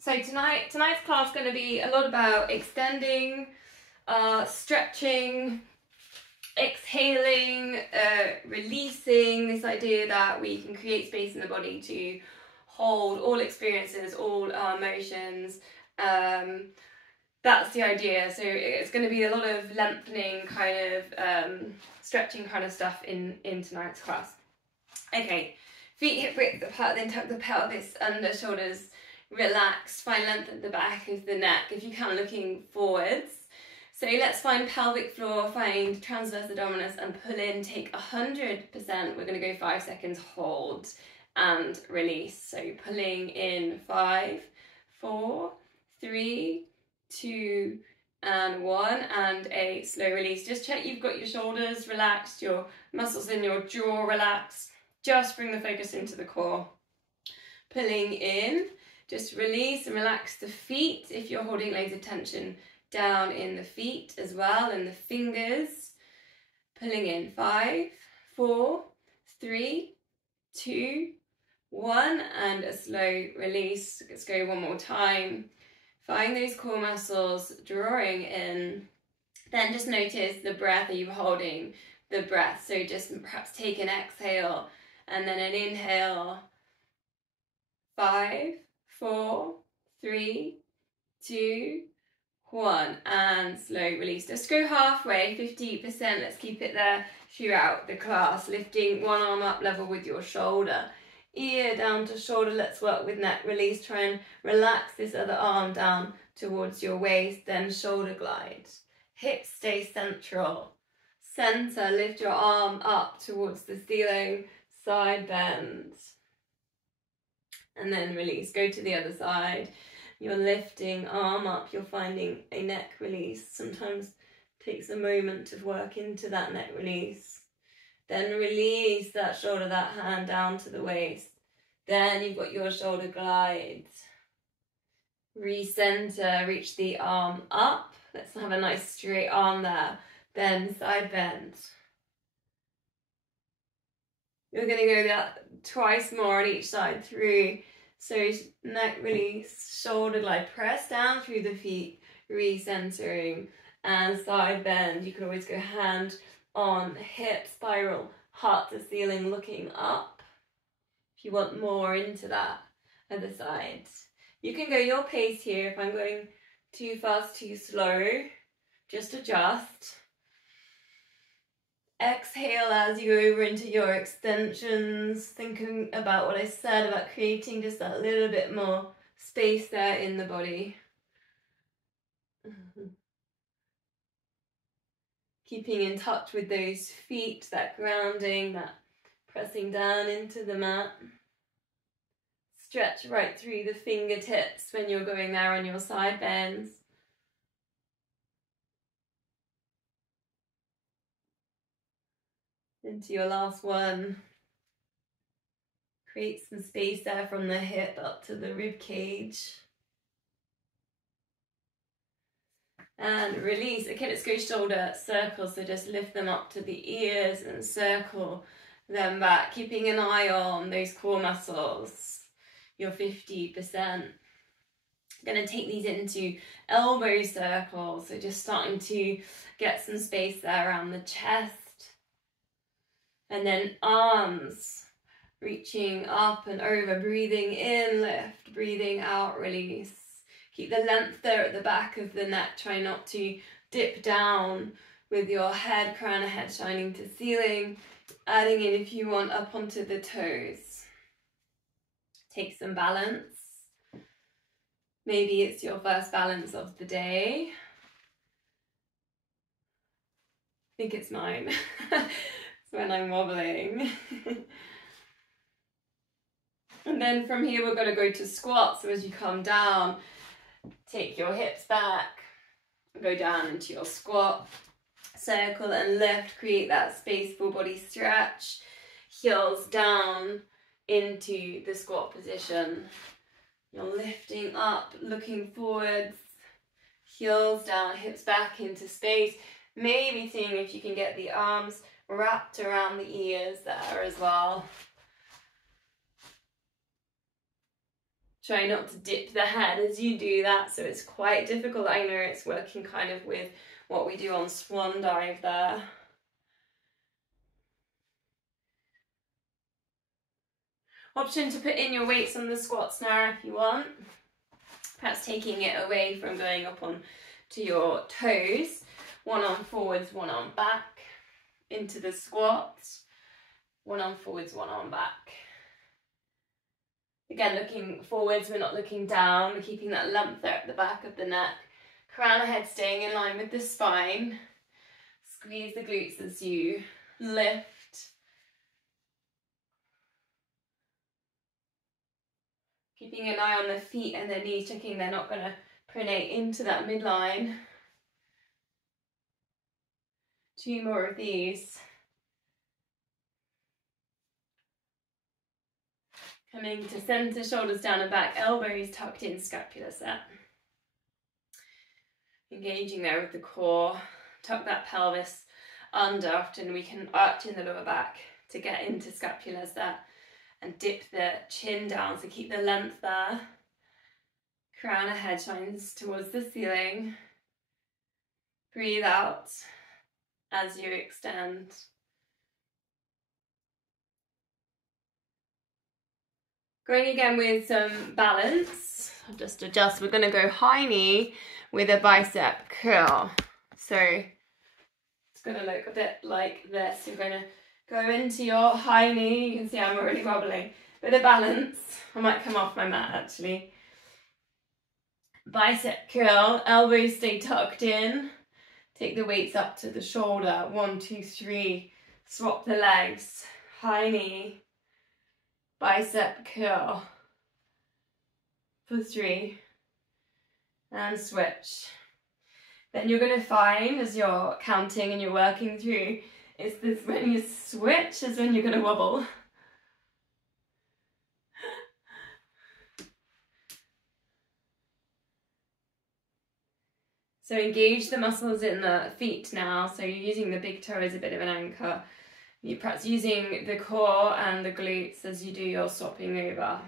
So tonight's class is going to be a lot about extending, stretching, exhaling, releasing, this idea that we can create space in the body to hold all experiences, all our emotions. That's the idea. So it's going to be a lot of lengthening, kind of stretching kind of stuff in tonight's class. Okay, feet hip width apart, then tuck the pelvis under, shoulders relaxed, find length at the back of the neck, if you can, looking forwards. So let's find pelvic floor, find transverse abdominis and pull in, take 100%. We're going to go 5 seconds, hold and release. So pulling in 5, 4, 3, 2 and 1, and a slow release. Just check you've got your shoulders relaxed, your muscles in your jaw relaxed. Just bring the focus into the core. Pulling in, just release and relax the feet if you're holding loads of tension down in the feet as well, and the fingers. Pulling in 5, 4, 3, 2, 1, and a slow release. Let's go one more time. Find those core muscles, drawing in. Then just notice the breath. Are you holding the breath? So just perhaps take an exhale and then an inhale. 5, 4, 3, 2, 1, and slow release. Just go halfway, 50%. Let's keep it there throughout the class. Lifting one arm up level with your shoulder, ear down to shoulder. Let's work with neck release. Try and relax this other arm down towards your waist, then shoulder glide. Hips stay central. Center, lift your arm up towards the ceiling, side bend. And then release, go to the other side. You're lifting arm up, you're finding a neck release. Sometimes it takes a moment to work into that neck release. Then release that shoulder, that hand down to the waist. Then you've got your shoulder glide. Recenter, reach the arm up. Let's have a nice straight arm there. Then side bend. You're going to go that twice more on each side through. So neck release, shoulder glide, press down through the feet, recentering, and side bend. You can always go hand on hip, spiral, heart to ceiling, looking up. If you want more into that other side. You can go your pace here. If I'm going too fast, too slow, just adjust. Exhale as you go over into your extensions, thinking about what I said about creating just that little bit more space there in the body. Keeping in touch with those feet, that grounding, that pressing down into the mat. Stretch right through the fingertips when you're going there on your side bends. Into your last one. Create some space there from the hip up to the rib cage. And release. Okay, let's go shoulder circles. So just lift them up to the ears and circle them back, keeping an eye on those core muscles. Your 50%. Going to take these into elbow circles. So just starting to get some space there around the chest. And then arms, reaching up and over, breathing in, lift, breathing out, release. Keep the length there at the back of the neck. Try not to dip down with your head, crown of head shining to ceiling. Adding in, if you want, up onto the toes. Take some balance. Maybe it's your first balance of the day. I think it's mine. When I'm wobbling. And then from here we're going to go to squat. So as you come down, take your hips back, go down into your squat, circle and lift, create that space, full body stretch, heels down into the squat position. You're lifting up, looking forwards, heels down, hips back into space, maybe seeing if you can get the arms wrapped around the ears there as well. Try not to dip the head as you do that, so it's quite difficult. I know it's working kind of with what we do on swan dive there. Option to put in your weights on the squats now if you want. Perhaps taking it away from going up on to your toes. One arm forwards, one arm back. Into the squats. One arm forwards, one arm back. Again, looking forwards, we're not looking down. We're keeping that lump there at the back of the neck. Crown of head staying in line with the spine. Squeeze the glutes as you lift. Keeping an eye on the feet and the knees, checking they're not going to pronate into that midline. 2 more of these. Coming to center, shoulders down and back, elbows tucked in, scapula set. Engaging there with the core. Tuck that pelvis under. Often we can arch in the lower back to get into scapula set. And dip the chin down, so keep the length there. Crown of head shines towards the ceiling. Breathe out as you extend. Going again with some balance. I'll just adjust. We're going to go high knee with a bicep curl. So it's going to look a bit like this. You're going to go into your high knee. You can see I'm already wobbling. Bit of balance. I might come off my mat actually. Bicep curl. Elbows stay tucked in. Take the weights up to the shoulder. 1, 2, 3. Swap the legs. High knee. Bicep curl. For 3. And switch. Then you're going to find as you're counting and you're working through, it's this when you switch is when you're going to wobble. So engage the muscles in the feet now. So you're using the big toe as a bit of an anchor. You're perhaps using the core and the glutes as you do your swapping over.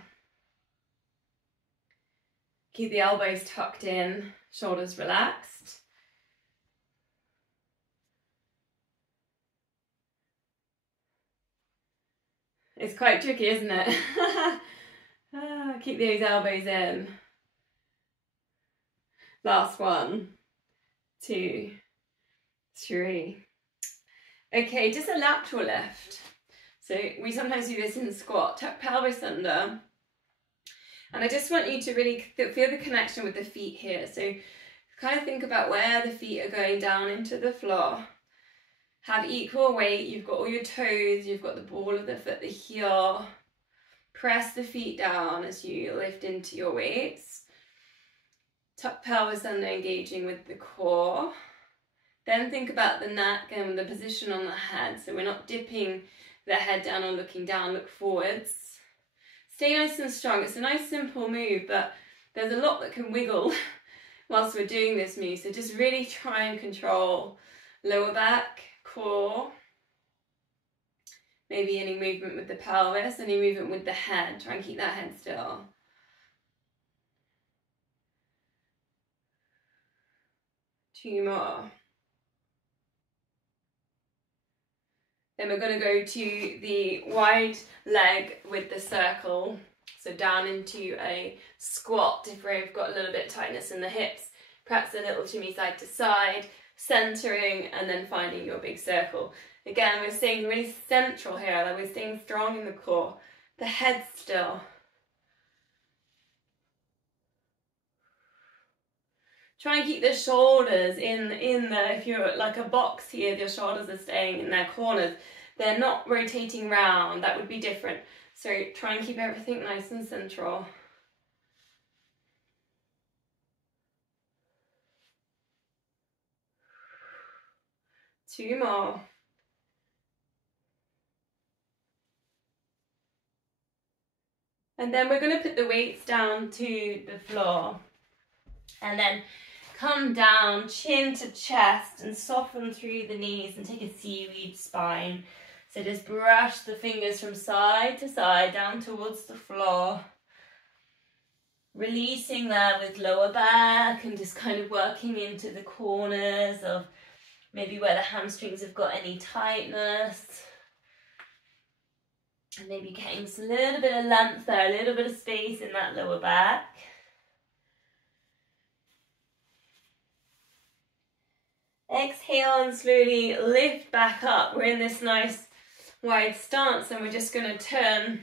Keep the elbows tucked in, shoulders relaxed. It's quite tricky, isn't it? Keep those elbows in. Last 1, 2, 3. Okay, just a lateral lift. So we sometimes do this in the squat. Tuck pelvis under. And I just want you to really feel the connection with the feet here. So kind of think about where the feet are going down into the floor. Have equal weight. You've got all your toes. You've got the ball of the foot, the heel. Press the feet down as you lift into your weights. Tuck pelvis under, engaging with the core. Then think about the neck and the position on the head. So we're not dipping the head down or looking down, look forwards. Stay nice and strong. It's a nice simple move, but there's a lot that can wiggle whilst we're doing this move. So just really try and control lower back, core. Maybe any movement with the pelvis, any movement with the head. Try and keep that head still. Two more. Then we're going to go to the wide leg with the circle. So down into a squat if we've got a little bit of tightness in the hips. Perhaps a little shimmy side to side, centering and then finding your big circle. Again, we're staying really central here, like we're staying strong in the core. The head still. Try and keep the shoulders in the, if you're like a box here, your shoulders are staying in their corners. They're not rotating round, that would be different. So try and keep everything nice and central. Two more. And then we're going to put the weights down to the floor. And then come down, chin to chest, and soften through the knees and take a seaweed spine. So just brush the fingers from side to side down towards the floor. Releasing there with lower back and just kind of working into the corners of maybe where the hamstrings have got any tightness. And maybe getting a little bit of length there, a little bit of space in that lower back. Exhale and slowly lift back up. We're in this nice wide stance and we're just going to turn.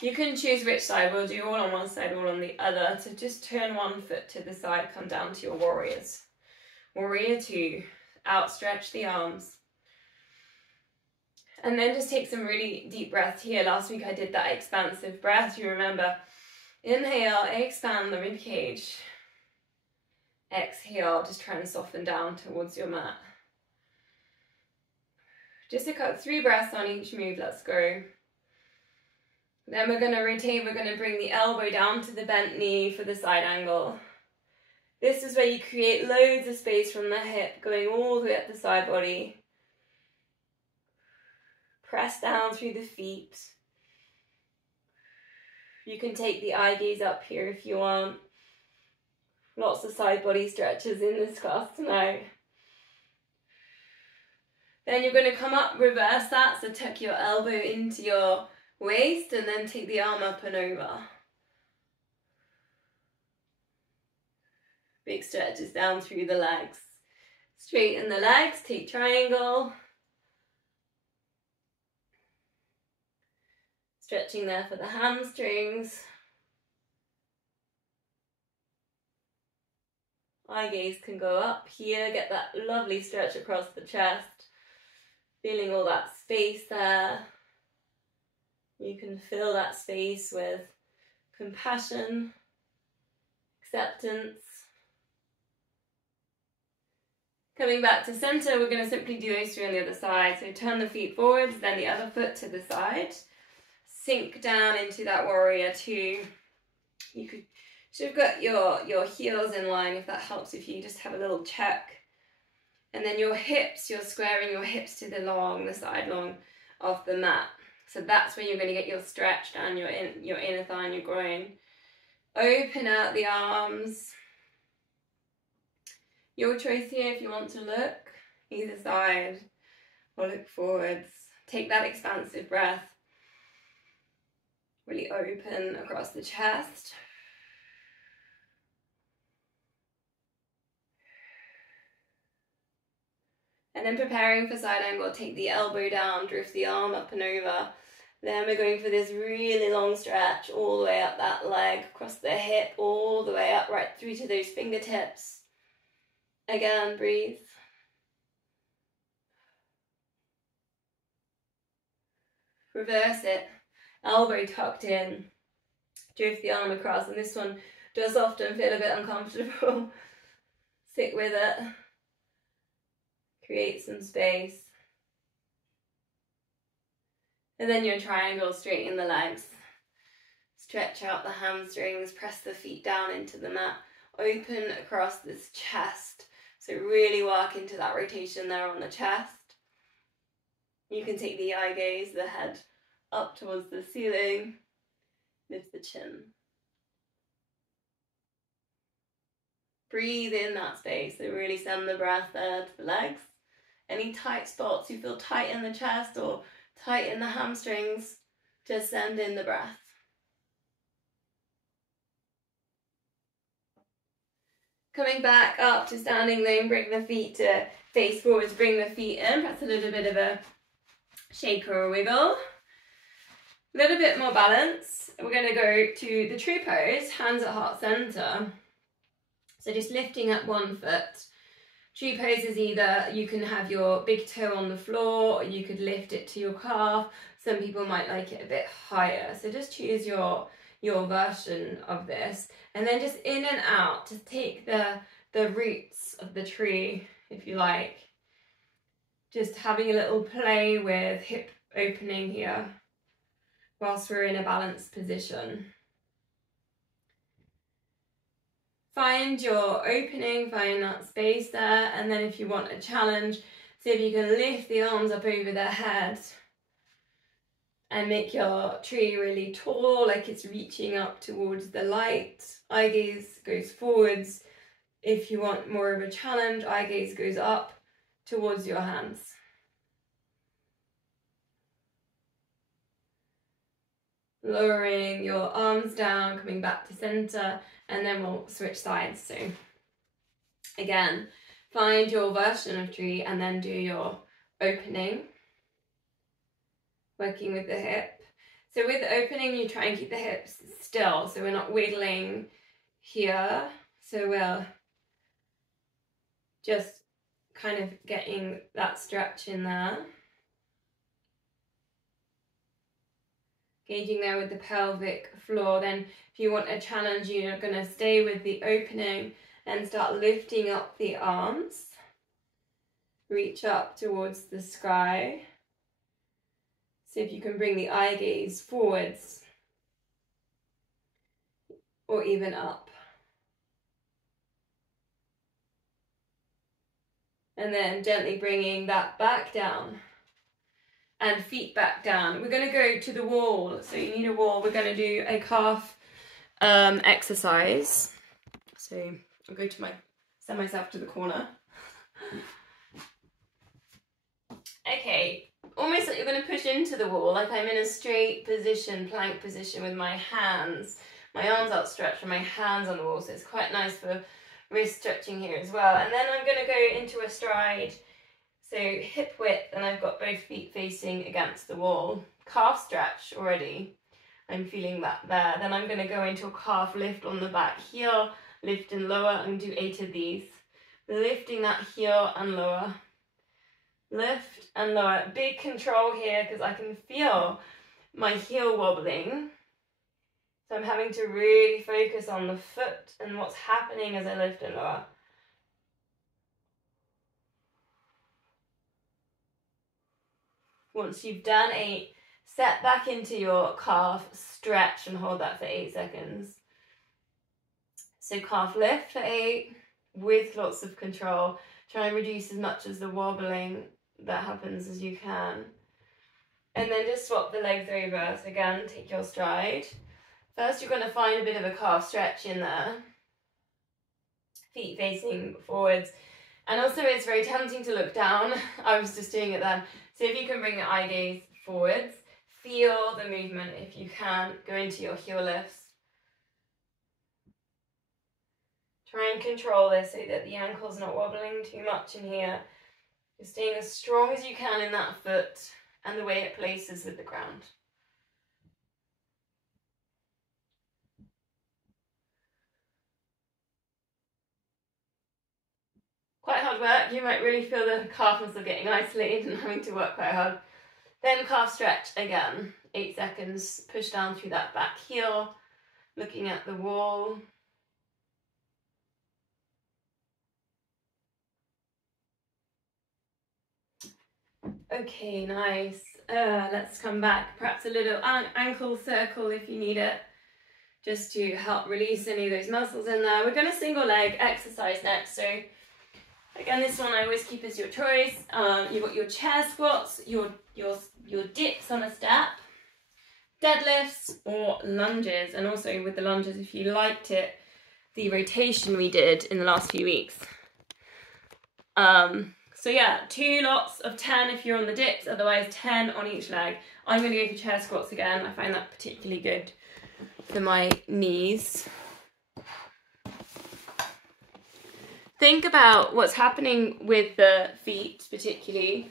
You can choose which side. We'll do all on one side, all on the other. So just turn one foot to the side, come down to your warriors. Warrior two, outstretch the arms. And then just take some really deep breaths here. Last week I did that expansive breath. You remember, inhale, expand the ribcage. Exhale, just try and soften down towards your mat. Just a couple, 3 breaths on each move, let's go. Then we're going to rotate, we're going to bring the elbow down to the bent knee for the side angle. This is where you create loads of space from the hip, going all the way up the side body. Press down through the feet. You can take the eye gaze up here if you want. Lots of side body stretches in this class tonight. Then you're going to come up, reverse that, so tuck your elbow into your waist and then take the arm up and over. Big stretches down through the legs. Straighten the legs, take triangle. Stretching there for the hamstrings. Eye gaze can go up here, get that lovely stretch across the chest. Feeling all that space there. You can fill that space with compassion, acceptance. Coming back to center, we're going to simply do those 3 on the other side. So turn the feet forwards, then the other foot to the side. Sink down into that warrior two. You should have got your heels in line if that helps, if you just have a little check. And then your hips, you're squaring your hips to the side long of the mat. So that's where you're going to get your stretch down your inner thigh and your groin. Open out the arms. Your choice here if you want to look either side or look forwards. Take that expansive breath. Really open across the chest. And then preparing for side angle, take the elbow down, drift the arm up and over. Then we're going for this really long stretch all the way up that leg, across the hip, all the way up, right through to those fingertips. Again, breathe. Reverse it. Elbow tucked in. Drift the arm across, and this one does often feel a bit uncomfortable. Stick with it. Create some space. And then your triangle, straighten the legs. Stretch out the hamstrings, press the feet down into the mat. Open across this chest. So really work into that rotation there on the chest. You can take the eye gaze, the head up towards the ceiling. Lift the chin. Breathe in that space. So really send the breath there to the legs. Any tight spots you feel tight in the chest or tight in the hamstrings, just send in the breath. Coming back up to standing then, bring the feet to face forwards, bring the feet in, press a little bit of a shake or a wiggle. A little bit more balance. We're going to go to the true pose, hands at heart center. So just lifting up one foot. True pose is either you can have your big toe on the floor or you could lift it to your calf. Some people might like it a bit higher. So just choose your version of this. And then just in and out, to take the roots of the tree, if you like. Just having a little play with hip opening here whilst we're in a balanced position. Find your opening, find that space there, and then if you want a challenge, see if you can lift the arms up over the head and make your tree really tall, like it's reaching up towards the light. Eye gaze goes forwards. If you want more of a challenge, eye gaze goes up towards your hands. Lowering your arms down, coming back to center, and then we'll switch sides. So again, find your version of tree and then do your opening, working with the hip. So with the opening, you try and keep the hips still, so we're not wiggling here. So we're just kind of getting that stretch in there. Gauging there with the pelvic floor. Then if you want a challenge, you're going to stay with the opening and start lifting up the arms. Reach up towards the sky. See if you can bring the eye gaze forwards or even up. And then gently bringing that back down and feet back down. We're going to go to the wall. So you need a wall. We're going to do a calf exercise. So I'll go to send myself to the corner. Okay. Almost like you're going to push into the wall, like I'm in a straight position, plank position with my hands, my arms outstretched and my hands on the wall. So it's quite nice for wrist stretching here as well. And then I'm going to go into a stride, so hip width, and I've got both feet facing against the wall. Calf stretch already. I'm feeling that there. Then I'm going to go into a calf lift on the back heel, lift and lower, and do 8 of these. Lifting that heel and lower. Lift and lower. Big control here because I can feel my heel wobbling. So I'm having to really focus on the foot and what's happening as I lift and lower. Once you've done 8, set back into your calf, stretch and hold that for 8 seconds. So calf lift for 8 with lots of control. Try and reduce as much as the wobbling that happens as you can. And then just swap the legs over. So again, take your stride. First, you're going to find a bit of a calf stretch in there. Feet facing forwards. And also it's very tempting to look down. I was just doing it then. So if you can bring the eye gaze forwards, feel the movement if you can. Go into your heel lifts. Try and control this so that the ankle's not wobbling too much in here. You're staying as strong as you can in that foot and the way it places with the ground. Quite hard work. You might really feel the calf muscle getting isolated and having to work quite hard. Then calf stretch again. 8 seconds. Push down through that back heel, looking at the wall. Okay, nice. Let's come back. Perhaps a little ankle circle if you need it, just to help release any of those muscles in there. We're going to single leg exercise next. So again, this one I always keep as your choice. You've got your chair squats, your dips on a step, deadlifts or lunges. And also with the lunges, if you liked it, the rotation we did in the last few weeks. So yeah, 2 lots of 10 if you're on the dips, otherwise 10 on each leg. I'm going to go for chair squats again. I find that particularly good for my knees. Think about what's happening with the feet particularly.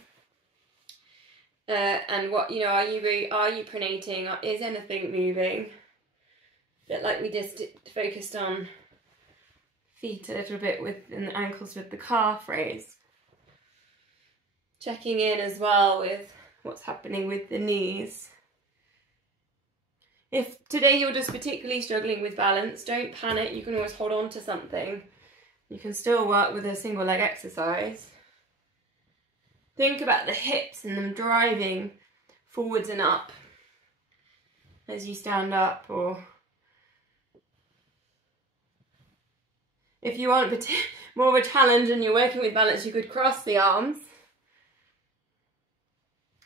And what, are you pronating? Is anything moving? A bit like we just focused on feet a little bit and the ankles with the calf raise. Checking in as well with what's happening with the knees. If today you're just particularly struggling with balance, don't panic. You can always hold on to something. You can still work with a single leg exercise. Think about the hips and them driving forwards and up as you stand up, or if you want more of a challenge and you're working with balance, you could cross the arms.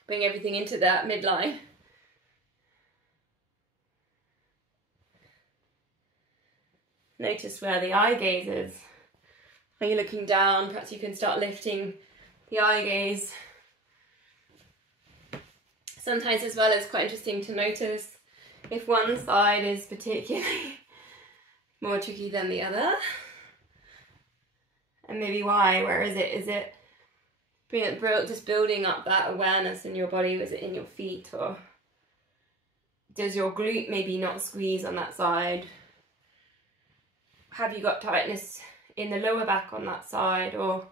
Bring everything into that midline. Notice where the eye gaze is. Are you looking down? Perhaps you can start lifting the eye gaze. Sometimes as well, it's quite interesting to notice if one side is particularly more tricky than the other. And maybe why? Where is it? Is it just building up that awareness in your body? Was it in your feet? Or does your glute maybe not squeeze on that side? Have you got tightness in the lower back on that side? Or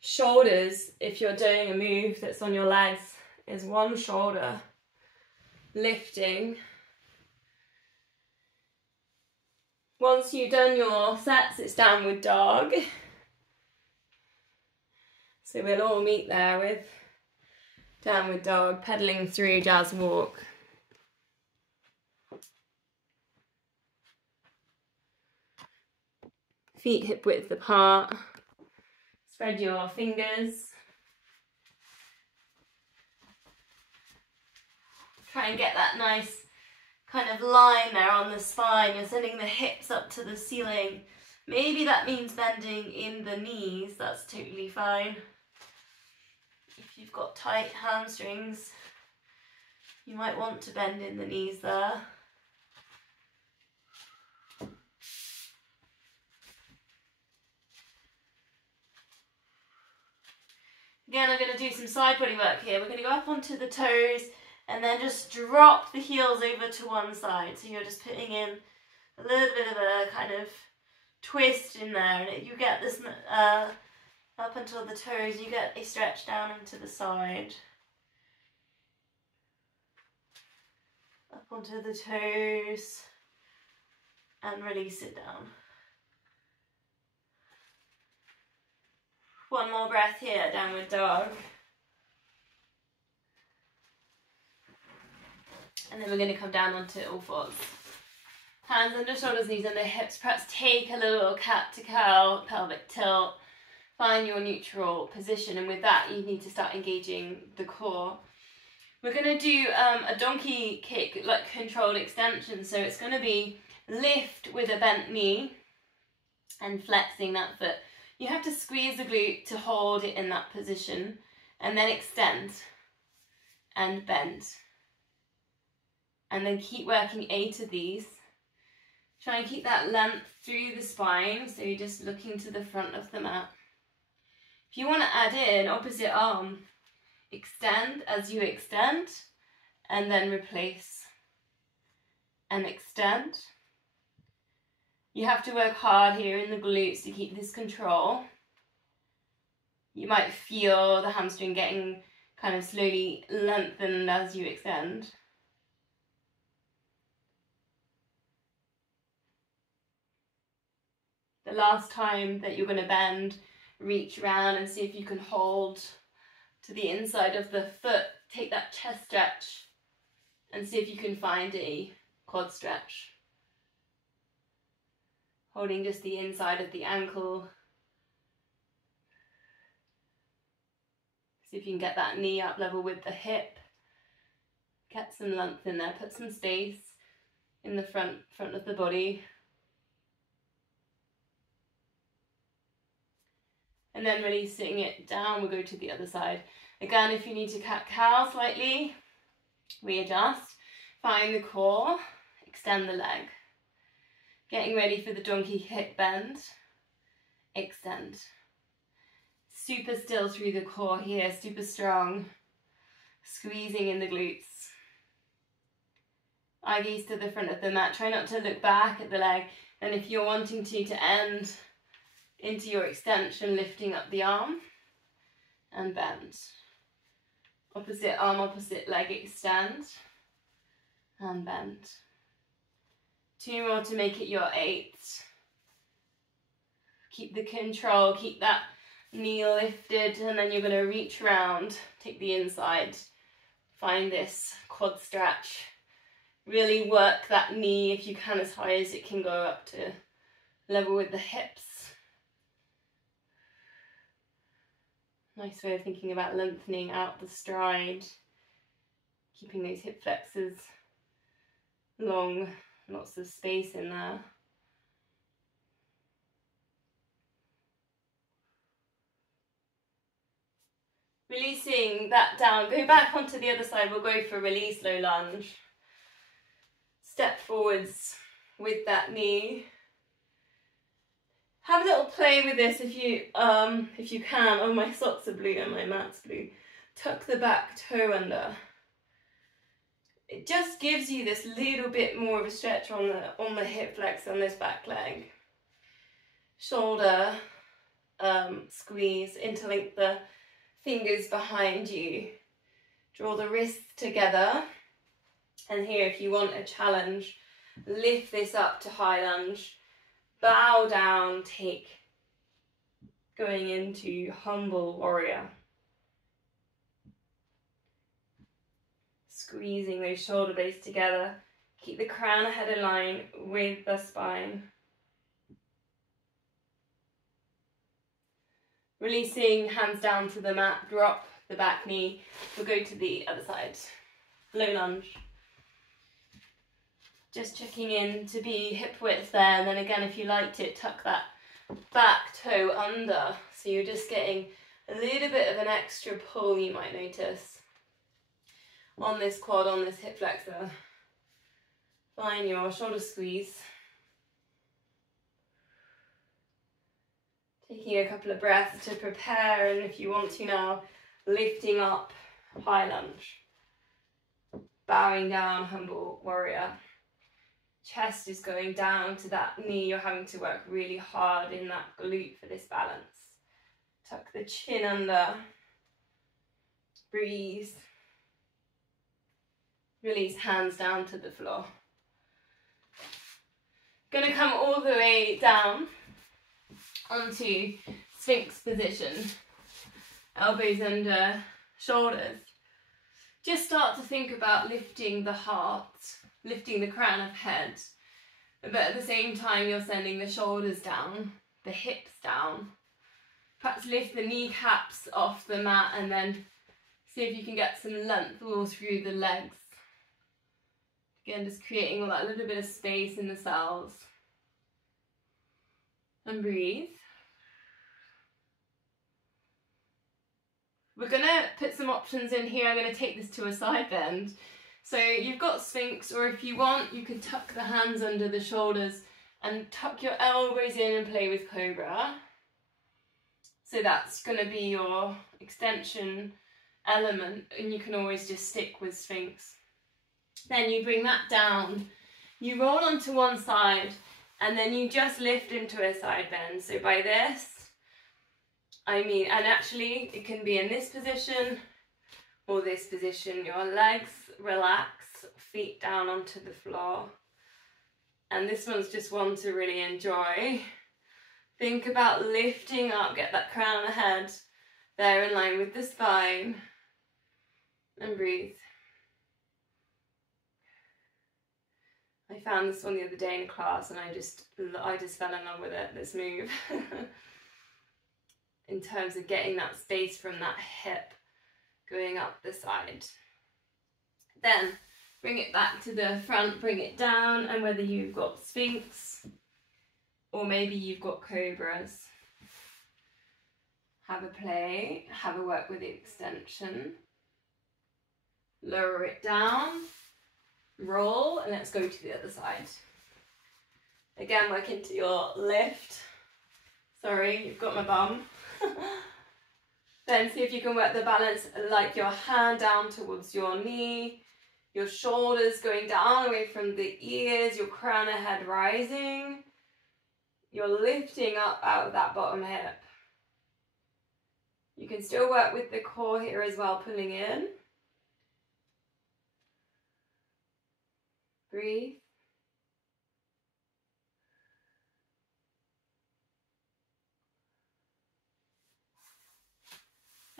shoulders, if you're doing a move that's on your legs, is one shoulder lifting. Once you've done your sets, it's downward dog. So we'll all meet there with downward dog, pedaling through jazz walk. Feet hip width apart. Spread your fingers. Try and get that nice kind of line there on the spine. You're sending the hips up to the ceiling. Maybe that means bending in the knees. That's totally fine. If you've got tight hamstrings, you might want to bend in the knees there. Again, I'm going to do some side body work here. We're going to go up onto the toes and then just drop the heels over to one side. So you're just putting in a little bit of a kind of twist in there, and you get this up until the toes, you get a stretch down into the side. Up onto the toes and release it down. One more breath here, downward dog. And then we're going to come down onto all fours. Hands under shoulders, knees under hips. Perhaps take a little cat to cow, pelvic tilt. Find your neutral position, and with that you need to start engaging the core. We're going to do a donkey kick, like controlled extension. So it's going to be lift with a bent knee and flexing that foot. You have to squeeze the glute to hold it in that position, and then extend and bend. And then keep working 8 of these. Try and keep that length through the spine, so you're just looking to the front of the mat. If you want to add in opposite arm, extend as you extend, and then replace and extend. You have to work hard here in the glutes to keep this control. You might feel the hamstring getting kind of slowly lengthened as you extend. The last time that you're going to bend, reach around and see if you can hold to the inside of the foot. Take that chest stretch and see if you can find a quad stretch. Holding just the inside of the ankle. See if you can get that knee up level with the hip. Get some length in there, put some space in the front of the body. And then releasing it down, we'll go to the other side. Again, if you need to cat-cow slightly, readjust. Find the core, extend the leg. Getting ready for the donkey kick bend, extend. Super still through the core here, super strong. Squeezing in the glutes. Eye gaze to the front of the mat. Try not to look back at the leg. And if you're wanting to end into your extension, lifting up the arm and bend. Opposite arm, opposite leg, extend and bend. 2 more to make it your 8. Keep the control, keep that knee lifted, and then you're going to reach around, take the inside, find this quad stretch. Really work that knee if you can, as high as it can go up to level with the hips. Nice way of thinking about lengthening out the stride, keeping those hip flexors long, lots of space in there. Releasing that down. Go back onto the other side. We'll go for release, low lunge. Step forwards with that knee. Have a little play with this if you can. Oh, my socks are blue and my mat's blue. Tuck the back toe under. It just gives you this little bit more of a stretch on the hip flex on this back leg. Shoulder squeeze, interlink the fingers behind you. Draw the wrists together. And here, if you want a challenge, lift this up to high lunge. Bow down, take, going into humble warrior. Squeezing those shoulder blades together. Keep the crown of head in line with the spine. Releasing, hands down to the mat, drop the back knee. We'll go to the other side. Low lunge. Just checking in to be hip width there, and then again, if you liked it, tuck that back toe under. So you're just getting a little bit of an extra pull, you might notice, on this quad, on this hip flexor. Find your shoulder squeeze. Taking a couple of breaths to prepare, and if you want to now, lifting up, high lunge. Bowing down, humble warrior. Chest is going down to that knee. You're having to work really hard in that glute for this balance. Tuck the chin under. Breathe. Release, hands down to the floor. Gonna come all the way down onto Sphinx position. Elbows under shoulders. Just start to think about lifting the heart, lifting the crown of head, but at the same time you're sending the shoulders down, the hips down. Perhaps lift the kneecaps off the mat and then see if you can get some length all through the legs. Again, just creating all that little bit of space in the cells. And breathe. We're going to put some options in here. I'm going to take this to a side bend. So you've got Sphinx, or if you want, you can tuck the hands under the shoulders and tuck your elbows in and play with Cobra. So that's going to be your extension element, and you can always just stick with Sphinx. Then you bring that down, you roll onto one side, and then you just lift into a side bend. So by this, I mean, and actually it can be in this position or this position. Your legs relax, feet down onto the floor. And this one's just one to really enjoy. Think about lifting up, get that crown of head there in line with the spine. And breathe. I found this one the other day in class and I just fell in love with it, this move. In terms of getting that space from that hip going up the side. Then bring it back to the front, bring it down, and whether you've got Sphinx or maybe you've got Cobras, have a play, have a work with the extension. Lower it down, roll, and let's go to the other side. Again, work into your lift. Sorry, you've got my bum. Then see if you can work the balance, like your hand down towards your knee, your shoulders going down away from the ears, your crown of head rising. You're lifting up out of that bottom hip. You can still work with the core here as well, pulling in. Breathe.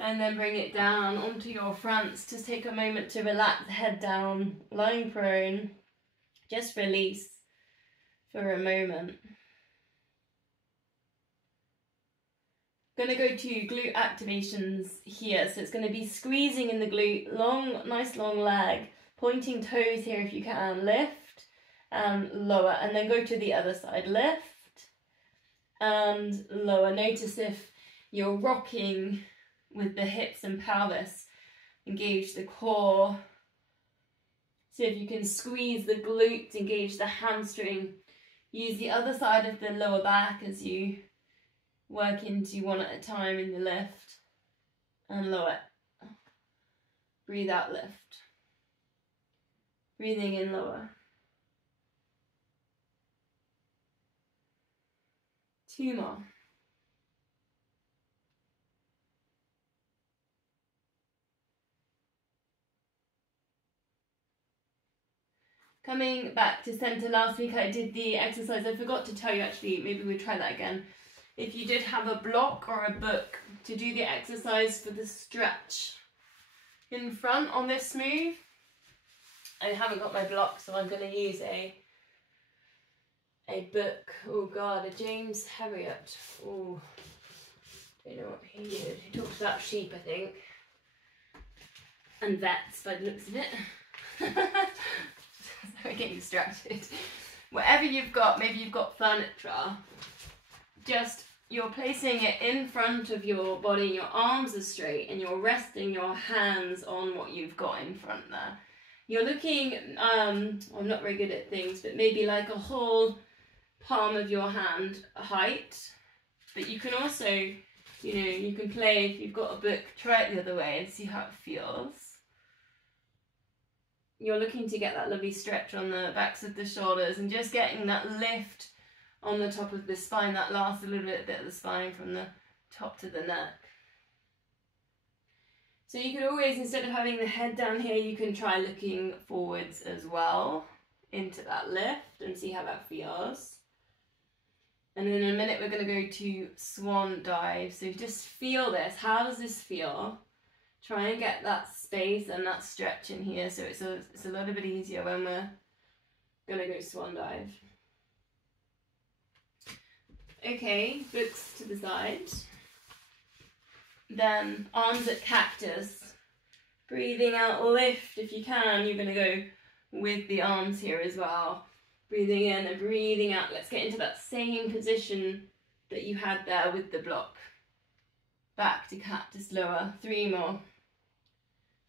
And then bring it down onto your fronts. Just take a moment to relax the head down, lying prone. Just release for a moment. I'm going to go to glute activations here. So it's going to be squeezing in the glute, long, nice long leg, pointing toes here if you can, lift and lower, and then go to the other side, lift and lower. Notice if you're rocking with the hips and pelvis. Engage the core. See if you can squeeze the glutes, engage the hamstring. Use the other side of the lower back as you work into one at a time in the lift and lower. Breathe out, lift. Breathing in, lower. 2 more. Coming back to center, last week I did the exercise. I forgot to tell you actually, maybe we'll try that again. If you did have a block or a book to do the exercise for the stretch in front on this move, I haven't got my block, so I'm going to use a book. Oh God, a James Herriot. Oh, don't know what he did. He talks about sheep, I think, and vets by the looks of it. Sorry, getting distracted. Whatever you've got, maybe you've got furniture, just you're placing it in front of your body, your arms are straight, and you're resting your hands on what you've got in front there. You're looking, I'm not very good at things, but maybe like a whole palm of your hand height. But you can also, you know, you can play, if you've got a book, try it the other way and see how it feels. You're looking to get that lovely stretch on the backs of the shoulders and just getting that lift on the top of the spine, that last little bit of the spine from the top to the neck. So you could always, instead of having the head down here, you can try looking forwards as well into that lift and see how that feels. And in a minute we're going to go to swan dive. So just feel this. How does this feel? Try and get that space and that stretch in here, so it's a little bit easier when we're going to go swan dive. Okay, books to the side. Then arms at cactus. Breathing out, lift if you can. You're going to go with the arms here as well. Breathing in and breathing out. Let's get into that same position that you had there with the block. Back to cactus, lower. 3 more.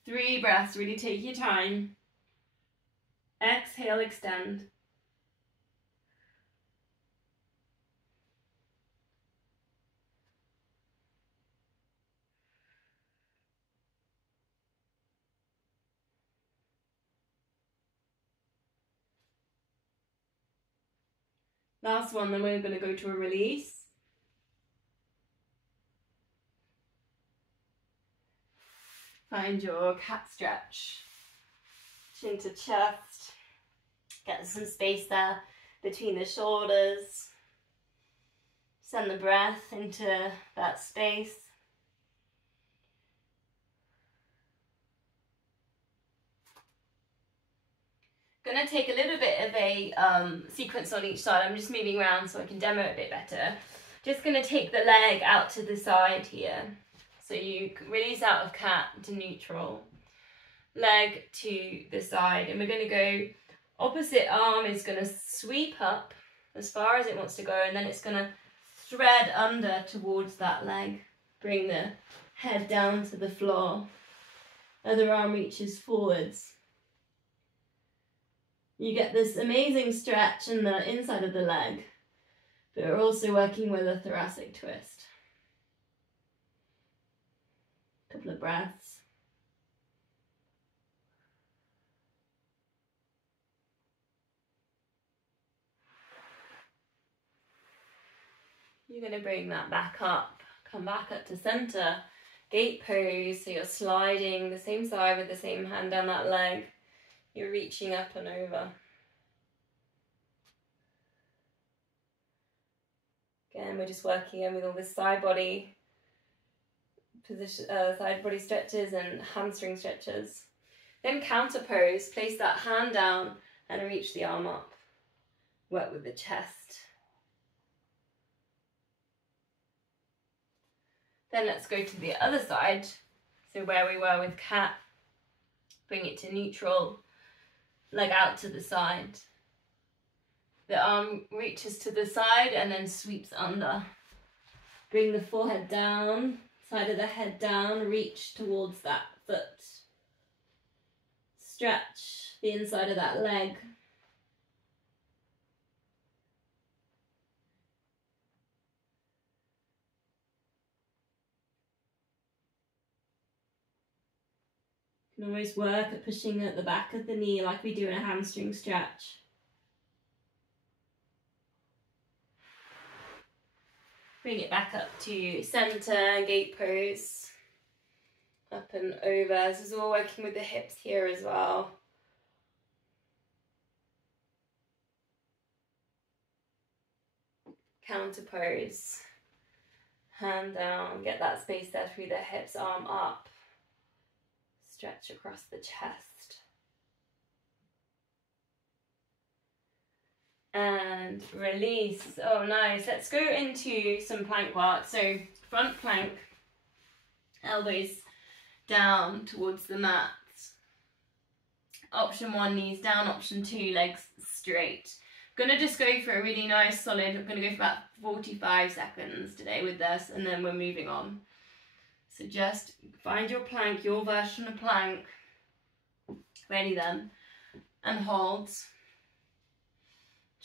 3 breaths, really take your time. Exhale, extend. Last one, then we're going to go to a release. Find your cat stretch. Chin to chest. Get some space there between the shoulders. Send the breath into that space. Going to take a little bit of a sequence on each side. I'm just moving around so I can demo it a bit better. Just going to take the leg out to the side here. So you release out of cat to neutral. Leg to the side. And we're going to go, opposite arm is going to sweep up as far as it wants to go. And then it's going to thread under towards that leg. Bring the head down to the floor. Other arm reaches forwards. You get this amazing stretch in the inside of the leg, but we're also working with a thoracic twist. Couple of breaths. You're going to bring that back up, come back up to center, gate pose, so you're sliding the same side with the same hand down that leg. You're reaching up and over. Again, we're just working in with all the side body position, side body stretches and hamstring stretches. Then counter pose, place that hand down and reach the arm up. Work with the chest. Then let's go to the other side. So where we were with cat, bring it to neutral. Leg out to the side. The arm reaches to the side and then sweeps under. Bring the forehead down, Side of the head down, reach towards that foot. Stretch the inside of that leg. You can always work at pushing at the back of the knee like we do in a hamstring stretch. Bring it back up to centre, gate pose. Up and over. This is all working with the hips here as well. Counter pose. Hand down, get that space there through the hips, arm up. Stretch across the chest. And release. Oh, nice. Let's go into some plank work. So front plank, elbows down towards the mat. Option 1, knees down. Option 2, legs straight. I'm going to just go for a really nice solid, I'm going to go for about 45 seconds today with this, and then we're moving on. So just find your plank, your version of plank. Ready then. And hold.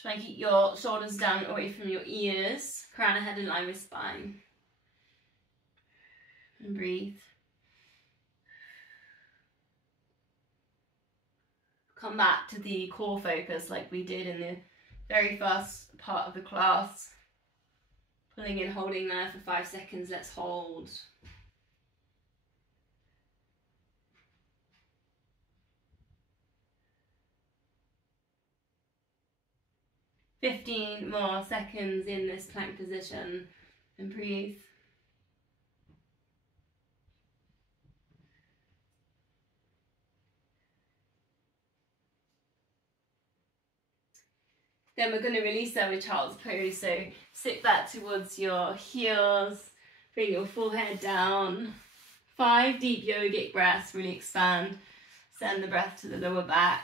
Try and keep your shoulders down away from your ears. Crown of head in line with spine. And breathe. Come back to the core focus like we did in the very first part of the class. Pulling and holding there for 5 seconds. Let's hold. "15 more seconds in this plank position, and breathe. Then we're going to release there with child's pose. So sit back towards your heels, bring your forehead down. 5 deep yogic breaths, really expand. Send the breath to the lower back.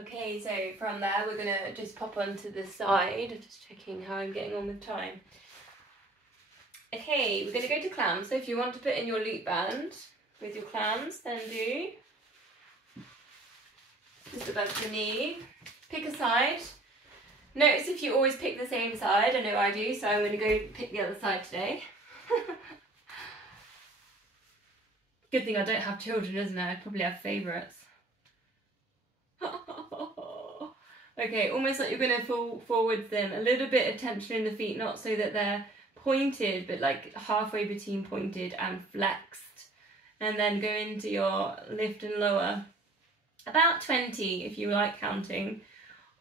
Okay, so from there we're going to just pop onto the side, just checking how I'm getting on with time. Okay, we're going to go to clams. So if you want to put in your loop band with your clams, then do. Just above the knee. Pick a side. Notice if you always pick the same side. I know I do, so I'm going to go pick the other side today. Good thing I don't have children, isn't it? I probably have favourites. Okay, almost like you're going to fall forwards then. A little bit of tension in the feet, not so that they're pointed, but like halfway between pointed and flexed. And then go into your lift and lower. About 20 if you like counting.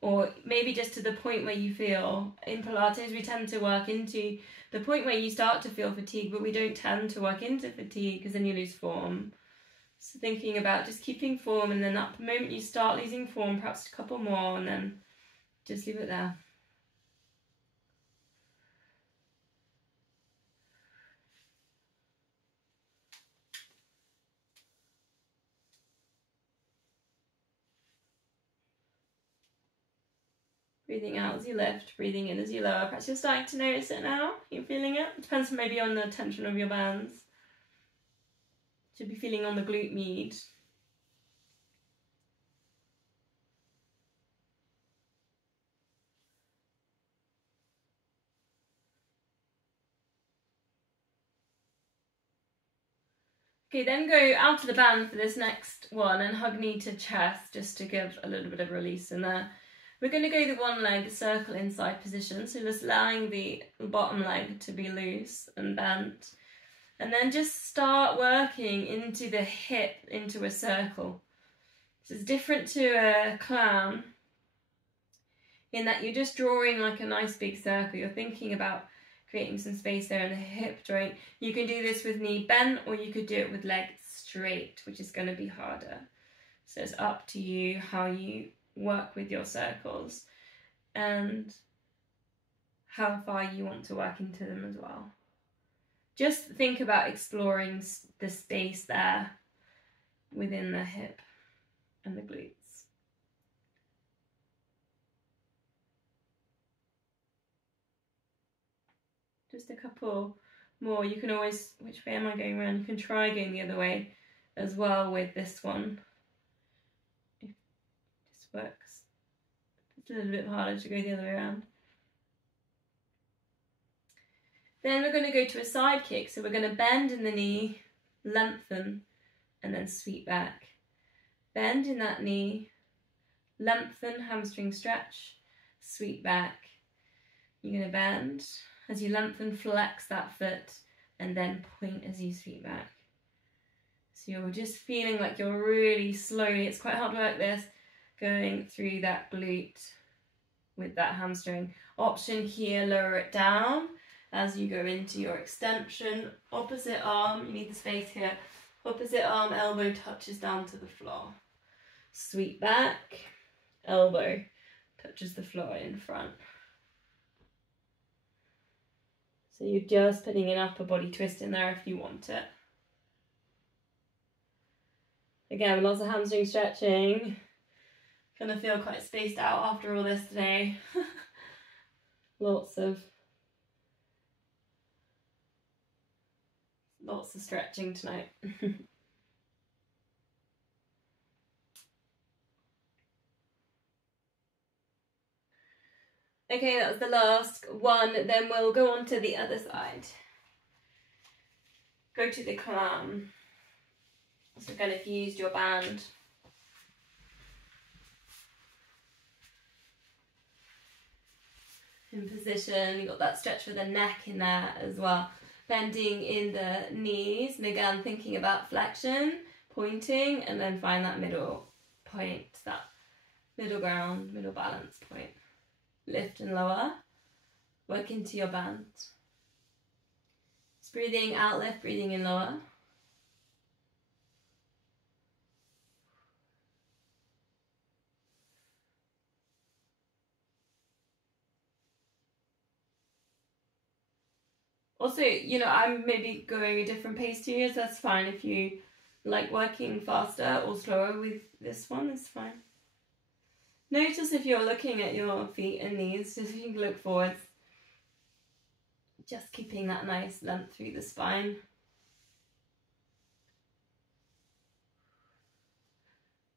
Or maybe just to the point where you feel. In Pilates we tend to work into the point where you start to feel fatigue, but we don't tend to work into fatigue because then you lose form. So thinking about just keeping form, and then at the moment you start losing form, perhaps a couple more, and then just leave it there. Breathing out as you lift, breathing in as you lower. Perhaps you're starting to notice it now. You're feeling it. It depends maybe on the tension of your bands. Should be feeling on the glute med. Okay, then go out of the band for this next one and hug knee to chest just to give a little bit of release in there. We're going to go the one leg circle inside position, so just allowing the bottom leg to be loose and bent. And then just start working into the hip, into a circle. This is different to a clown. in that you're just drawing like a nice big circle. You're thinking about creating some space there in the hip joint. You can do this with knee bent, or you could do it with legs straight, which is going to be harder. So it's up to you how you work with your circles and how far you want to work into them as well. Just think about exploring the space there within the hip and the glutes. Just a couple more. You can always, which way am I going around? You can try going the other way as well with this one. If this works. It's a little bit harder to go the other way around. Then we're going to go to a side kick. So we're going to bend in the knee, lengthen, and then sweep back. Bend in that knee, lengthen, hamstring stretch, sweep back. You're going to bend. As you lengthen, flex that foot, and then point as you sweep back. So you're just feeling like you're really slowly, it's quite hard to work this, going through that glute with that hamstring. Option here, lower it down as you go into your extension. Opposite arm, you need the space here. Opposite arm, elbow touches down to the floor. Sweep back, elbow touches the floor in front. So you're just putting an upper body twist in there if you want it. Again, lots of hamstring stretching. Gonna feel quite spaced out after all this today. Lots of stretching tonight. Okay, that was the last one. Then we'll go on to the other side. Go to the clown. So again, if you used your band, in position, you got that stretch for the neck in there as well. Bending in the knees, and again thinking about flexion, pointing, and then find that middle point, that middle ground, middle balance point. Lift and lower, work into your band. Just breathing out, lift, breathing in, lower. Also, you know, I'm maybe going a different pace to you, so that's fine. If you like working faster or slower with this one, it's fine. Notice if you're looking at your feet and knees, just if you can look forwards. Just keeping that nice length through the spine.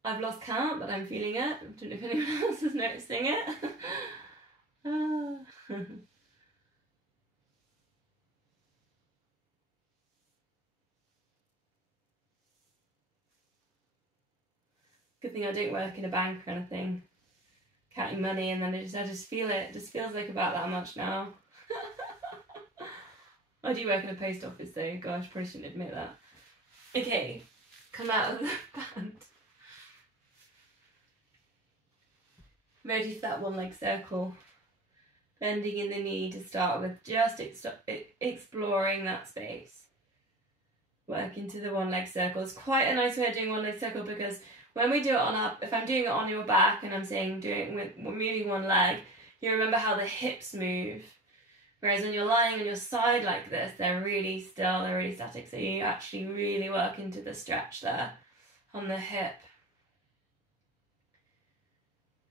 I've lost count, but I'm feeling it. I don't know if anyone else is noticing it. Good thing I don't work in a bank or anything, counting money, and then I just feel it. It just feels like about that much now. I do work in a post office though. Gosh, probably shouldn't admit that. Okay, come out of the band. Ready for that one leg circle. Bending in the knee to start with, just exploring that space. Work into the one leg circle. It's quite a nice way of doing one leg circle, because when we do it on if I'm doing it on your back and I'm saying moving one leg, you remember how the hips move. Whereas when you're lying on your side like this, they're really still, they're really static. So you actually really work into the stretch there on the hip.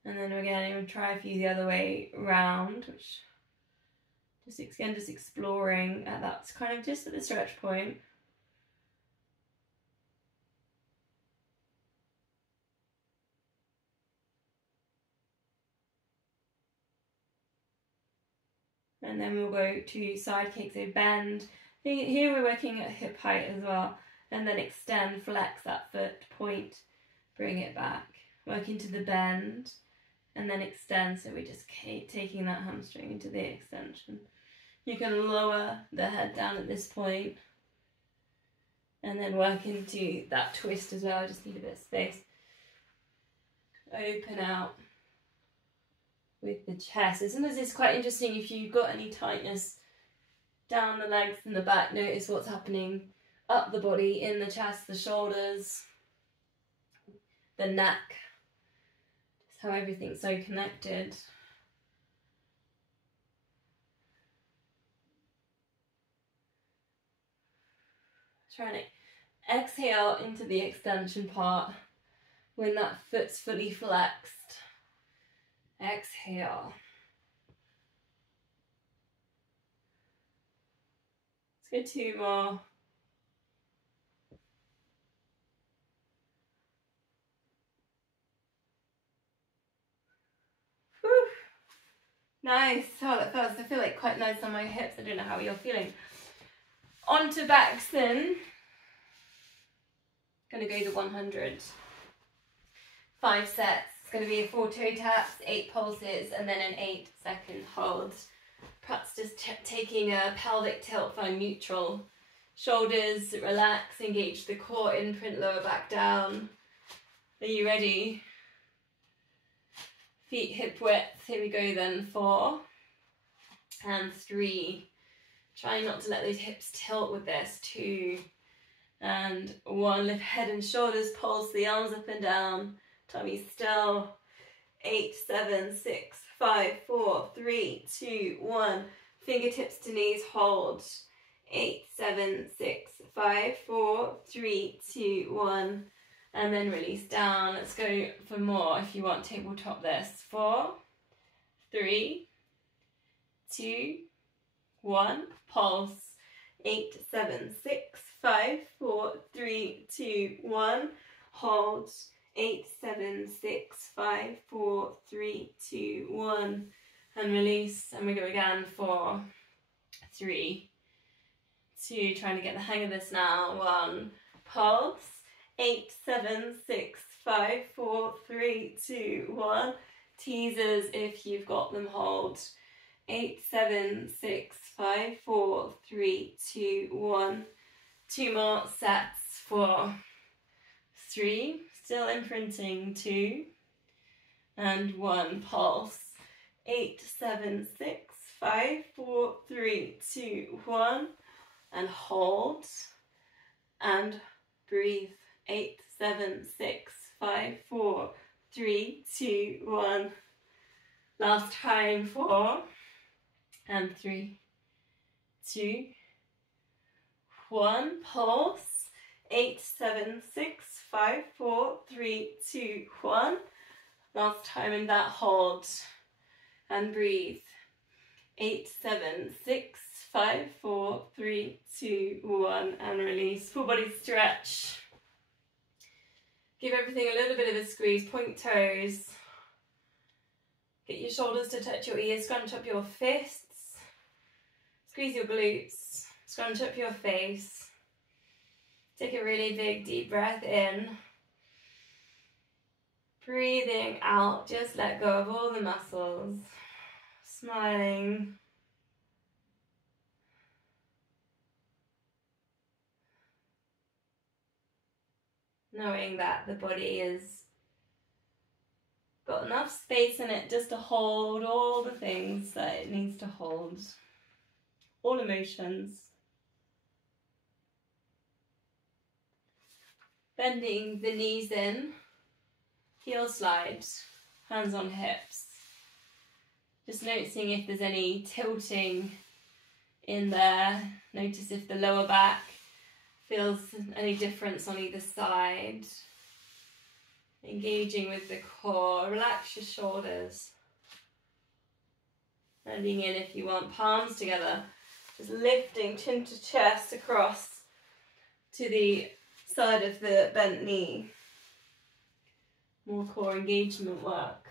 And then again, we'll try a few the other way round, which just exploring at that kind of just at the stretch point. And then we'll go to side kick, so bend. Here we're working at hip height as well. And then extend, flex that foot, point, bring it back. Work into the bend, and then extend, so we're just taking that hamstring into the extension. You can lower the head down at this point, and then work into that twist as well. I just need a bit of space. Open out. with the chest. So sometimes it's quite interesting if you've got any tightness down the legs and the back, notice what's happening up the body, in the chest, the shoulders, the neck, just how everything's so connected. Trying to exhale into the extension part when that foot's fully flexed. Exhale. Let's go 2 more. Whew. Nice. Oh, that feels, I feel like quite nice on my hips. I don't know how you're feeling. On to backs then. Going to go to 100. 5 sets. It's going to be 4 toe taps, 8 pulses, and then an 8-second hold. Perhaps just taking a pelvic tilt, find neutral. Shoulders relax, engage the core, imprint lower back down. Are you ready? Feet hip width. Here we go then. 4 and 3. Try not to let those hips tilt with this. 2 and 1. Lift head and shoulders, pulse the arms up and down. Tummy still. 8, 7, 6, 5, 4, 3, 2, 1. Fingertips to knees, hold. 8, 7, 6, 5, 4, 3, 2, 1. And then release down. Let's go for more if you want. Tabletop this. 4, 3, 2, 1. Pulse. 8, 7, 6, 5, 4, 3, 2, 1. Hold. 8, 7, 6, 5, 4, 3, 2, 1. And release. And we go again. 4, 3, 2. Trying to get the hang of this now. 1. Pulse. 8, 7, 6, 5, 4, 3, 2, 1. Teasers if you've got them. Hold. 8, 7, 6, 5, 4, 3, 2, 1. 2 more sets. 4, 3. Still imprinting. 2 and 1. Pulse. 8, 7, 6, 5, 4, 3, 2, 1. And hold. And breathe. 8, 7, 6, 5, 4, 3, 2, 1. Last time. 4 and 3, 2, 1. Pulse. 8, 7, 6, 5, 4, 3, 2, 1. Last time in that. Hold and breathe. 8, 7, 6, 5, 4, 3, 2, 1. And release. Full body stretch. Give everything a little bit of a squeeze. Point toes. Get your shoulders to touch your ears. Scrunch up your fists. Squeeze your glutes. Scrunch up your face. Take a really big deep breath in. Breathing out. Just let go of all the muscles. Smiling. Knowing that the body has got enough space in it just to hold all the things that it needs to hold. All emotions. Bending the knees in. Heel slide. Hands on hips. Just noticing if there's any tilting in there. Notice if the lower back feels any difference on either side. Engaging with the core. Relax your shoulders. Bending in if you want. Palms together. Just lifting chin to chest across to the side of the bent knee. More core engagement work.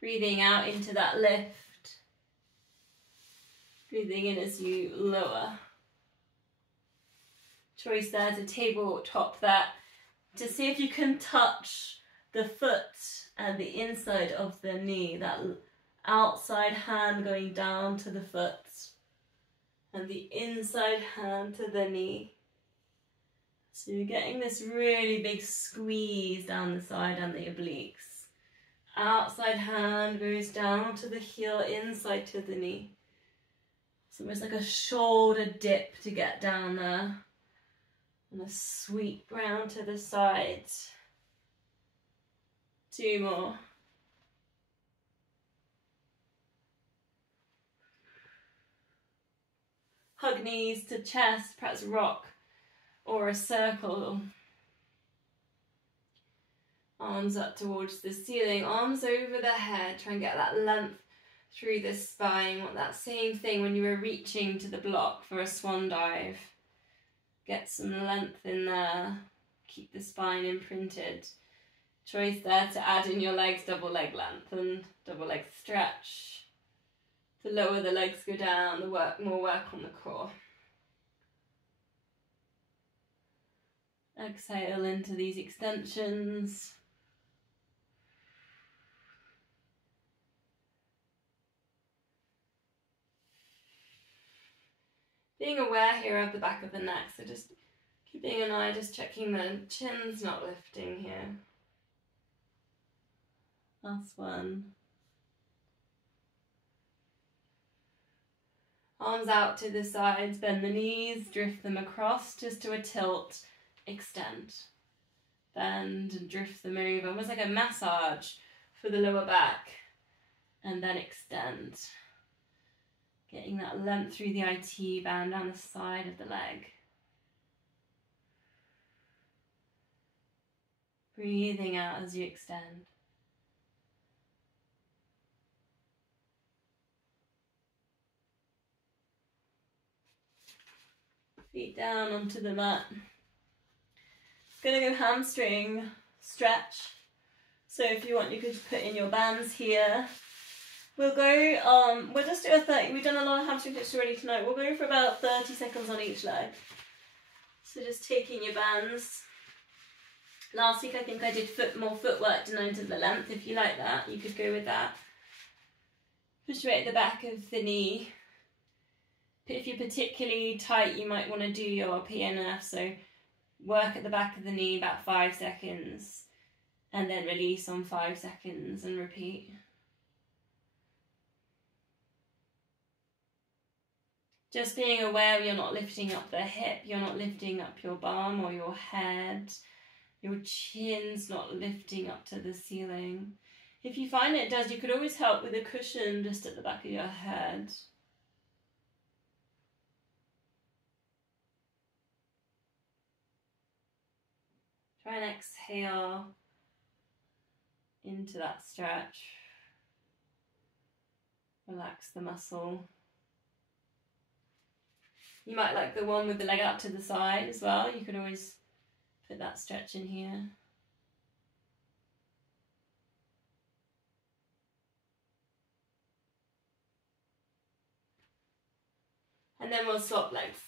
Breathing out into that lift. Breathing in as you lower. Choice there to tabletop that, to see if you can touch the foot and the inside of the knee, that outside hand going down to the foot and the inside hand to the knee. So you're getting this really big squeeze down the side and the obliques. outside hand goes down to the heel, inside to the knee. It's almost like a shoulder dip to get down there. And a sweep round to the sides. 2 more. Hug knees to chest, perhaps rock or a circle. Arms up towards the ceiling, arms over the head. Try and get that length through the spine. Want that same thing when you were reaching to the block for a swan dive. Get some length in there. Keep the spine imprinted. Choice there to add in your legs, double leg length and double leg stretch. The lower the legs go down, the more work on the core. Exhale into these extensions. Being aware here of the back of the neck, so just keeping an eye, just checking the chin's not lifting here. Last one. Arms out to the sides, bend the knees, drift them across just to a tilt, extend. Bend and drift them over, almost like a massage for the lower back. And then extend. Getting that length through the IT band down the side of the leg. Breathing out as you extend. Feet down onto the mat. Gonna go hamstring stretch. So if you want, you could put in your bands here. We'll go, we'll just do a 30, we've done a lot of hamstring stretches already tonight. We'll go for about 30 seconds on each leg. So just taking your bands. Last week I think I did more footwork denoted to the length. If you like that, you could go with that. Push right at the back of the knee. If you're particularly tight, you might want to do your PNF. So work at the back of the knee about 5 seconds. And then release on 5 seconds and repeat. Just being aware you're not lifting up the hip, you're not lifting up your bum or your head. Your chin's not lifting up to the ceiling. If you find it does, you could always help with a cushion just at the back of your head. Try and exhale into that stretch. Relax the muscle. You might like the one with the leg out to the side as well. You could always put that stretch in here. And then we'll swap legs.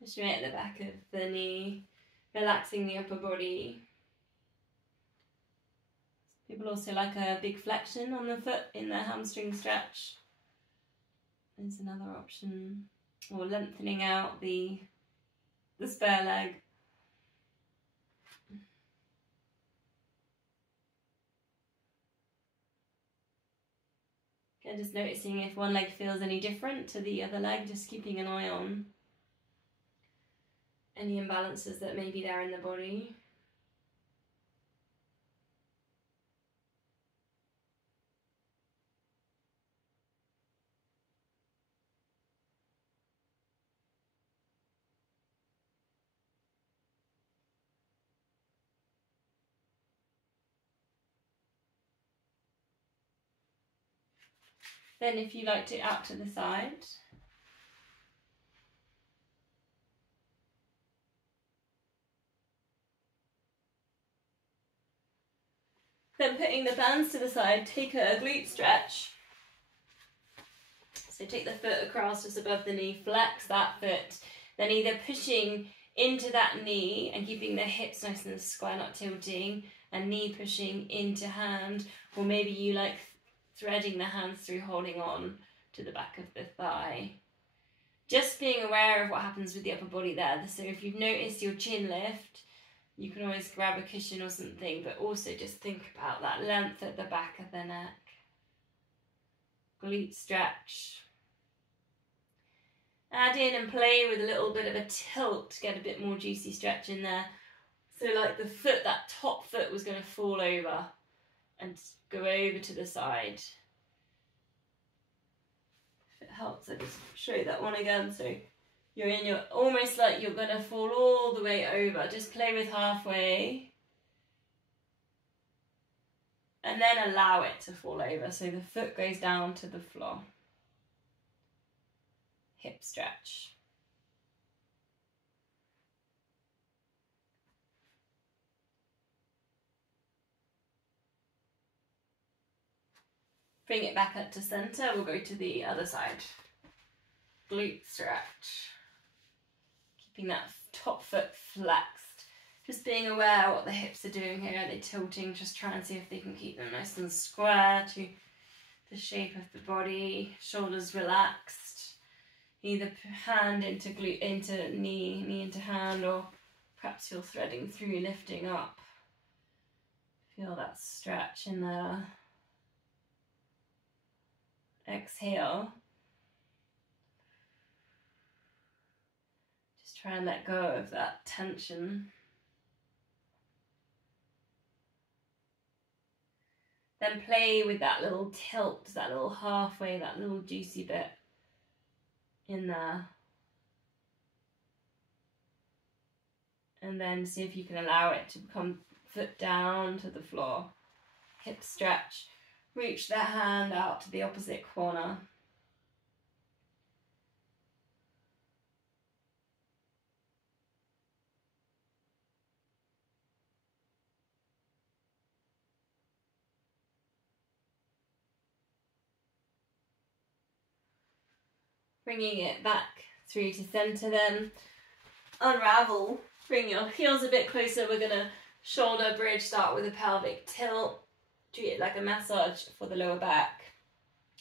Push right at the back of the knee, relaxing the upper body. People also like a big flexion on the foot in their hamstring stretch. There's another option. Or lengthening out the spare leg. Again, just noticing if one leg feels any different to the other leg, just keeping an eye on any imbalances that may be there in the body. Then if you liked it out to the side. Then putting the bands to the side, take a glute stretch. So take the foot across just above the knee, flex that foot. Then either pushing into that knee and keeping the hips nice and square, not tilting, and knee pushing into hand. Or maybe you like threading the hands through, holding on to the back of the thigh. Just being aware of what happens with the upper body there. So if you've noticed your chin lift, You can always grab a cushion or something, but also just think about that length at the back of the neck. Glute stretch. Add in and play with a little bit of a tilt to get a bit more juicy stretch in there. So like the foot, that top foot was going to fall over and go over to the side. If it helps, I'll just show that one again. So you're in your, almost like you're going to fall all the way over. Just play with halfway. And then allow it to fall over. So the foot goes down to the floor. Hip stretch. Bring it back up to center. We'll go to the other side. Glute stretch. Keeping that top foot flexed. Just being aware what the hips are doing here. Are they tilting? Just try and see if they can keep them nice and square to the shape of the body. Shoulders relaxed. Either hand into glute, into knee, knee into hand, or perhaps you're threading through, lifting up. Feel that stretch in there. Exhale. Just try and let go of that tension. Then play with that little tilt, that little halfway, that little juicy bit in there. And then see if you can allow it to come foot down to the floor. Hip stretch. Reach the hand out to the opposite corner. Bringing it back through to center then. Unravel. Bring your heels a bit closer. We're going to shoulder bridge, start with a pelvic tilt. Treat it like a massage for the lower back.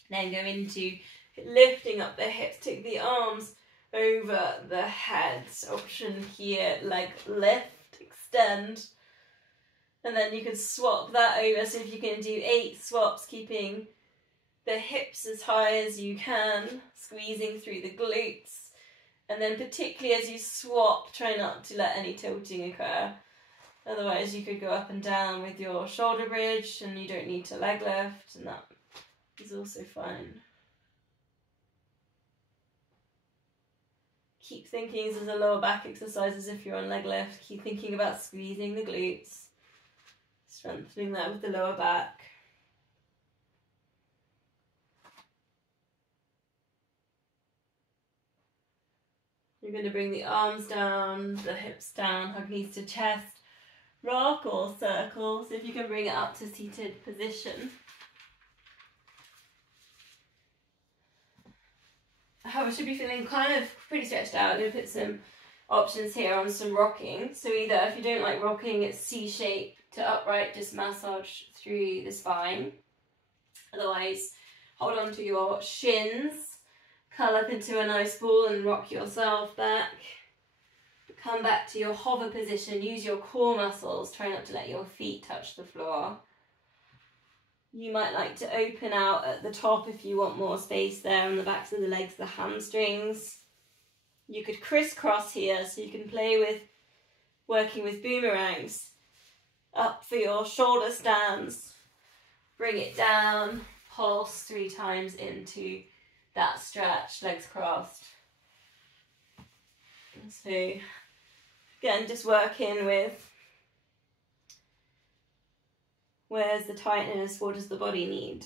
Then go into lifting up the hips. Take the arms over the head. Option here, leg lift, extend. And then you can swap that over. So if you can do 8 swaps, keeping the hips as high as you can, squeezing through the glutes. And then particularly as you swap, try not to let any tilting occur. Otherwise you could go up and down with your shoulder bridge and you don't need to leg lift, and that is also fine. Keep thinking this is a lower back exercise as if you're on leg lift. Keep thinking about squeezing the glutes, strengthening that with the lower back. You're going to bring the arms down, the hips down, hug knees to chest. Rock or circle, so if you can bring it up to seated position. I should be feeling kind of pretty stretched out. I'm going to put some options here on some rocking. So either if you don't like rocking, it's C-shape to upright, just massage through the spine. Otherwise, hold on to your shins, curl up into a nice ball and rock yourself back. Come back to your hover position, use your core muscles, try not to let your feet touch the floor. You might like to open out at the top if you want more space there on the backs of the legs, the hamstrings. You could crisscross here so you can play with working with boomerangs. Up for your shoulder stands, bring it down, pulse 3 times into that stretch, legs crossed. So again, just working with where's the tightness, what does the body need?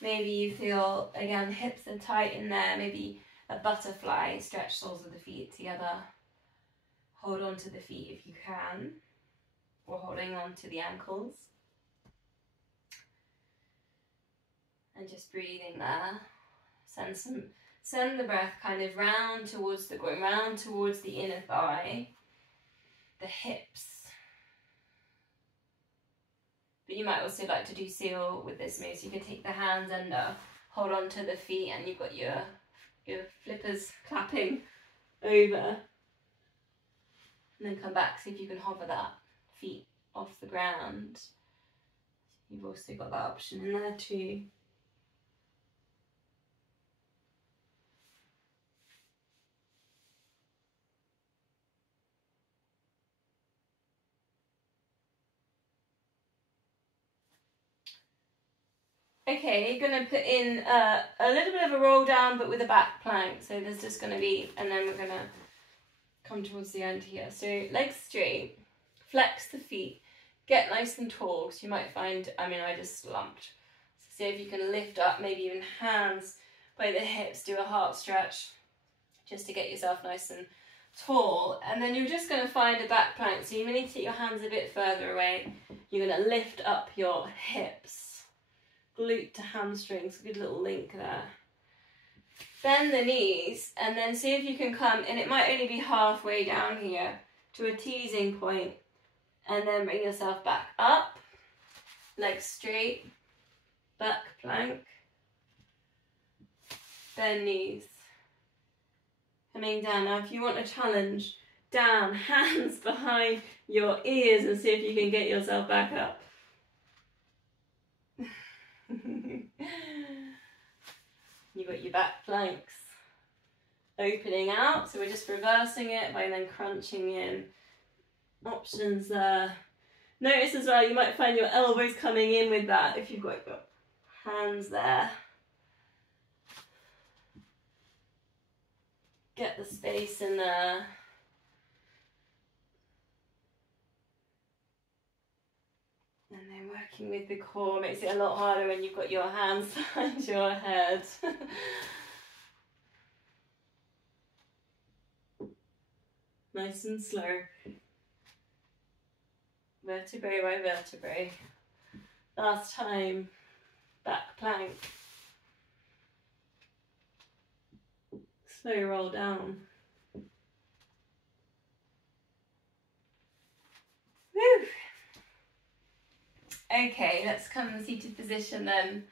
Maybe you feel, again, hips are tight in there, maybe a butterfly, stretch soles of the feet together. Hold on to the feet if you can, or holding on to the ankles. And just breathing there. Send the breath kind of round towards the groin, round towards the inner thigh, the hips. But you might also like to do seal with this move, so you can take the hands under, hold on to the feet, and you've got your flippers clapping over. And then come back, see if you can hover that feet off the ground. You've also got that option in there too. Okay, you're going to put in a little bit of a roll down, but with a back plank. So there's just going to be, and then we're going to come towards the end here. So legs straight, flex the feet, get nice and tall. So you might find, I just slumped. So see if you can lift up, maybe even hands by the hips, do a heart stretch, just to get yourself nice and tall. And then you're just going to find a back plank. So you may need to take your hands a bit further away. You're going to lift up your hips. Glute to hamstrings, good little link there. Bend the knees and then see if you can come, and it might only be halfway down here, to a teasing point, and then bring yourself back up, legs straight, back plank, bend knees, coming down. Now if you want a challenge, down, hands behind your ears, and see if you can get yourself back up. You've got your back planks opening out, so we're just reversing it by then crunching in. Options there. Notice as well, you might find your elbows coming in with that if you've got your hands there. Get the space in there. And then working with the core makes it a lot harder when you've got your hands behind your head. Nice and slow. Vertebrae by vertebrae. Last time, back plank. Slow roll down. Woo! Okay, let's come in seated position then.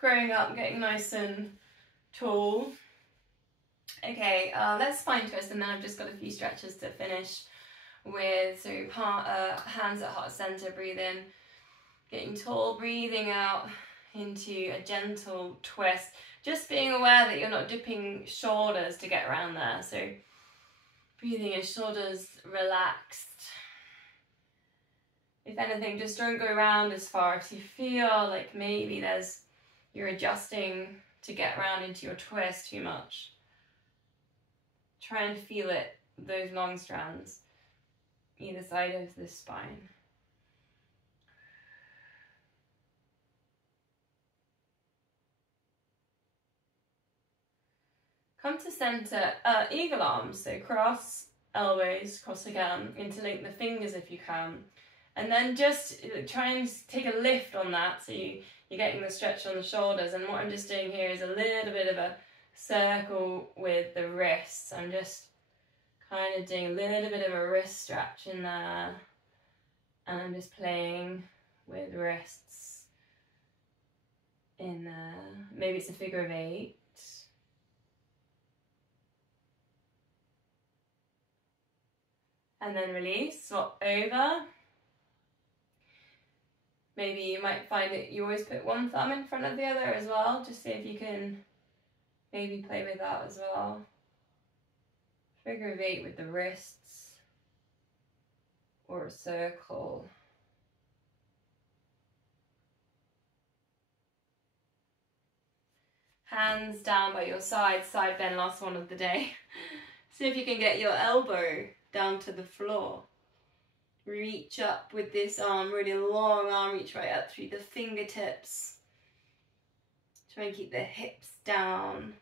Growing up, getting nice and tall. Okay, let's spine twist, and then I've just got a few stretches to finish with. So hands at heart center, breathe in, getting tall, breathing out into a gentle twist. Just being aware that you're not dipping shoulders to get around there. So breathing in, shoulders relaxed. If anything, just don't go around as far as you feel like maybe you're adjusting to get around into your twist too much. Try and feel it, those long strands, either side of the spine. Come to center, eagle arms, so cross elbows, cross again, interlink the fingers if you can. And then just try and take a lift on that, so you're getting the stretch on the shoulders. And what I'm just doing here is a little bit of a circle with the wrists. I'm just kind of doing a little bit of a wrist stretch in there. And I'm just playing with wrists in there. Maybe it's a figure of 8. And then release, swap over. Maybe you might find that you always put one thumb in front of the other as well. Just see if you can maybe play with that as well. Figure of 8 with the wrists. Or a circle. Hands down by your side, side bend, last one of the day. See if you can get your elbow down to the floor. Reach up with this arm, really long arm, reach right up through the fingertips. Try and keep the hips down.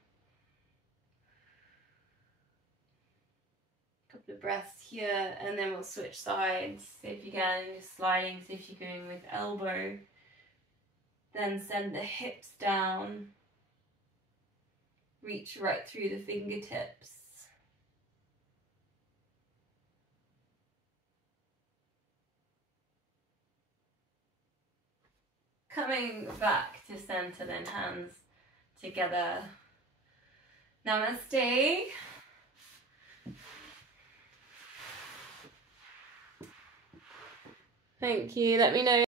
Couple of breaths here, and then we'll switch sides. See if you can, just sliding, see if you're going with elbow. Then send the hips down. Reach right through the fingertips. Coming back to center, then hands together. Namaste. Thank you. Let me know